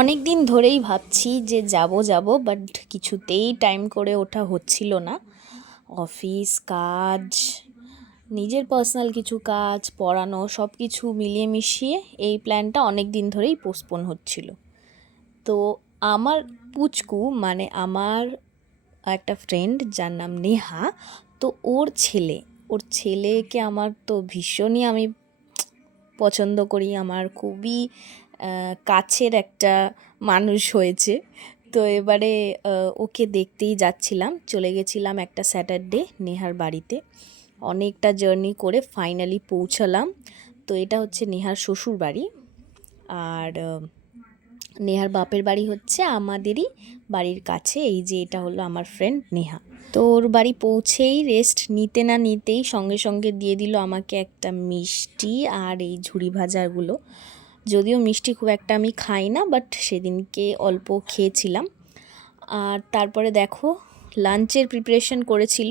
অনেক দিন ধরেই ভাবছি যে যাব বাট কিছুতেই টাইম করে ওঠা হচ্ছিল না। অফিস কাজ, নিজের পার্সোনাল কিছু কাজ, পড়ানো সব কিছু মিলিয়ে মিশিয়ে এই প্ল্যানটা অনেক দিন ধরেই পোস্টপোন হচ্ছিল। তো আমার পুচকু মানে আমার একটা ফ্রেন্ড যার নাম নেহা, তো ওর ছেলেকে আমার তো ভীষণই আমি পছন্দ করি, আমার খুবই কাছের একটা মানুষ হয়েছে। তো এবারে ওকে দেখতেই যাচ্ছিলাম, চলে গেছিলাম একটা স্যাটারডে নেহার বাড়িতে। অনেকটা জার্নি করে ফাইনালি পৌঁছালাম। তো এটা হচ্ছে নেহার শ্বশুর বাড়ি, আর নেহার বাপের বাড়ি হচ্ছে আমাদেরই বাড়ির কাছে। এই যে এটা হলো আমার ফ্রেন্ড নেহা। তো ওর বাড়ি পৌঁছেই রেস্ট নিতে না নিতেই সঙ্গে সঙ্গে দিয়ে দিল আমাকে একটা মিষ্টি আর এই ঝুড়ি ভাজাগুলো। যদিও মিষ্টি খুব একটা আমি খাই না, বাট সেদিনকে অল্প খেয়েছিলাম। আর তারপরে দেখো লাঞ্চের প্রিপারেশন করেছিল,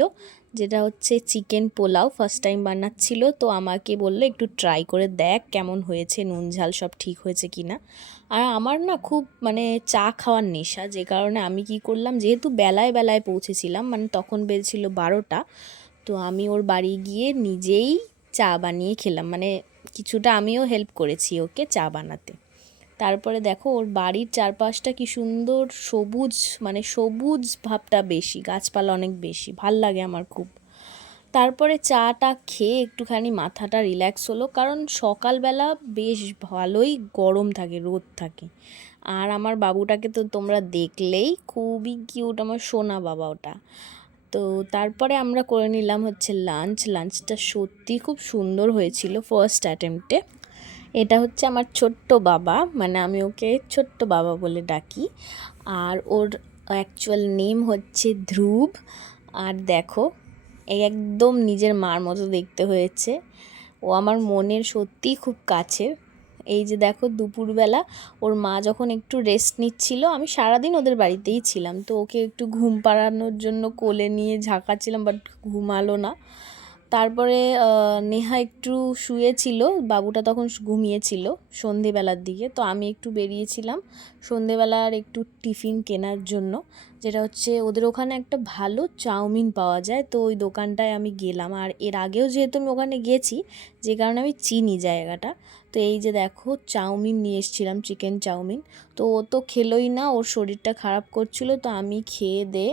যেটা হচ্ছে চিকেন পোলাও। ফার্স্ট টাইম বানাচ্ছিল, তো আমাকে বললো একটু ট্রাই করে দেখ কেমন হয়েছে, নুন ঝাল সব ঠিক হয়েছে কি না। আর আমার না খুব মানে চা খাওয়ার নেশা, যে কারণে আমি কি করলাম, যেহেতু বেলায় বেলায় পৌঁছেছিলাম, মানে তখন বেজেছিল 12টা, তো আমি ওর বাড়ি গিয়ে নিজেই চা বানিয়ে খেলাম। মানে কিছুটা আমিও হেল্প করেছি ওকে চা বানাতে। তারপরে দেখো ওর বাড়ির চারপাশটা কি সুন্দর সবুজ, মানে সবুজ ভাবটা বেশি, গাছপালা অনেক বেশি, ভাল লাগে আমার খুব। তারপরে চাটা খেয়ে একটুখানি মাথাটা রিল্যাক্স হলো, কারণ সকালবেলা বেশ ভালোই গরম থাকে, রোদ থাকে। আর আমার বাবুটাকে তো তোমরা দেখলেই, খুবই কিউট আমার সোনা বাবা ওটা। তো তারপরে আমরা করে নিলাম হচ্ছে লাঞ্চটা সত্যি খুব সুন্দর হয়েছিল ফার্স্ট অ্যাটেম্পটে। এটা হচ্ছে আমার ছোট্ট বাবা, মানে আমি ওকে ছোট্ট বাবা বলে ডাকি, আর ওর অ্যাকচুয়াল নেম হচ্ছে ধ্রুব। আর দেখো একদম নিজের মার মতো দেখতে হয়েছে, ও আমার মনের সত্যিই খুব কাছের। এই যে দেখো দুপুরবেলা ওর মা যখন একটু রেস্ট নিচ্ছিল, আমি সারাদিন ওদের বাড়িতেই ছিলাম, তো ওকে একটু ঘুম পাড়ানোর জন্য কোলে নিয়ে ঝাঁকাচ্ছিলাম, বাট ঘুমালো না। তারপরে নেহা একটু শুয়েছিল, বাবুটা তখন ঘুমিয়েছিল সন্ধেবেলার দিকে। তো আমি একটু বেরিয়েছিলাম সন্ধেবেলার একটু টিফিন কেনার জন্য, যেটা হচ্ছে ওদের ওখানে একটা ভালো চাউমিন পাওয়া যায়, তো ওই দোকানটায় আমি গেলাম। আর এর আগেও যেহেতু আমি ওখানে গেছি, যে কারণে আমি চিনি জায়গাটা। তো এই যে দেখো চাউমিন নিয়ে এসেছিলাম, চিকেন চাউমিন। তো ও তো খেলোই না, ওর শরীরটা খারাপ করছিল, তো আমি খেয়ে দিয়ে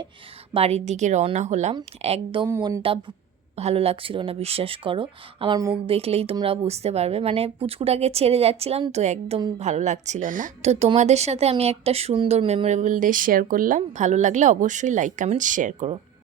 বাড়ির দিকে রওনা হলাম। একদম মনটা ভালো লাগছিল না, বিশ্বাস করো। আমার মুখ দেখলেই তোমরা বুঝতে পারবে, মানে পুচকুটাকে ছেড়ে যাচ্ছিলাম তো একদম ভালো লাগছিল না। তো তোমাদের সাথে আমি একটা সুন্দর মেমোরেবল ডে শেয়ার করলাম। ভালো লাগলে অবশ্যই লাইক কমেন্ট শেয়ার করো।